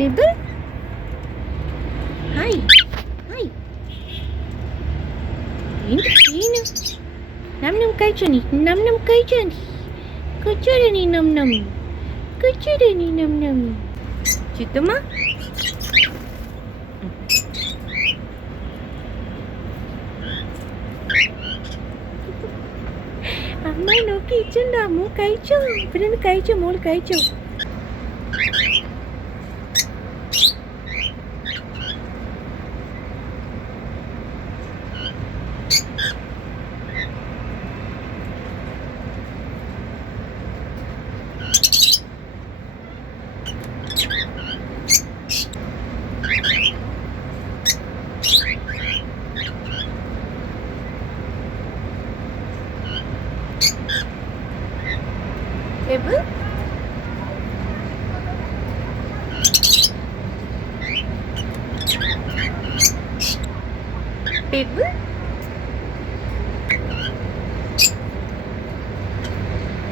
Baby? Hi. Hi. Ini. Nam kayo dyan eh. Nam kayo dyan. Kacau dah ni nam. Kacau dah ni nam. Cerita mah? അമ്മ നോക്കി ഇച്ചുണ്ടാമോ കഴിച്ചോ പിന്നെ കഴിച്ചോ മോൾ കഴിച്ചോ Baby? Baby?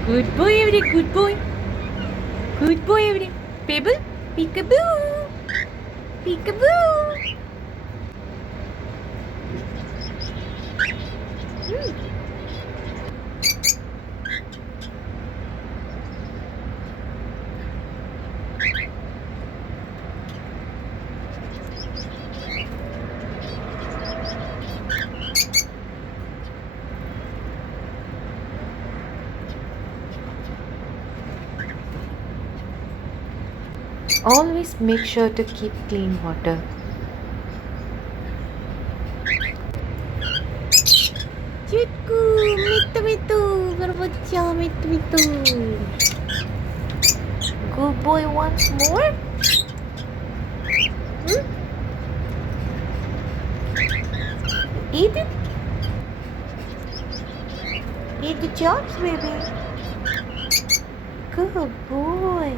Good boy over there, good boy. Good boy over there. Baby? Peekaboo. Peekaboo. Always make sure to keep clean water. Cikgu, mitu. Berbocah mitu. Good boy once more. Eat it. Eat the chops, baby. Good boy.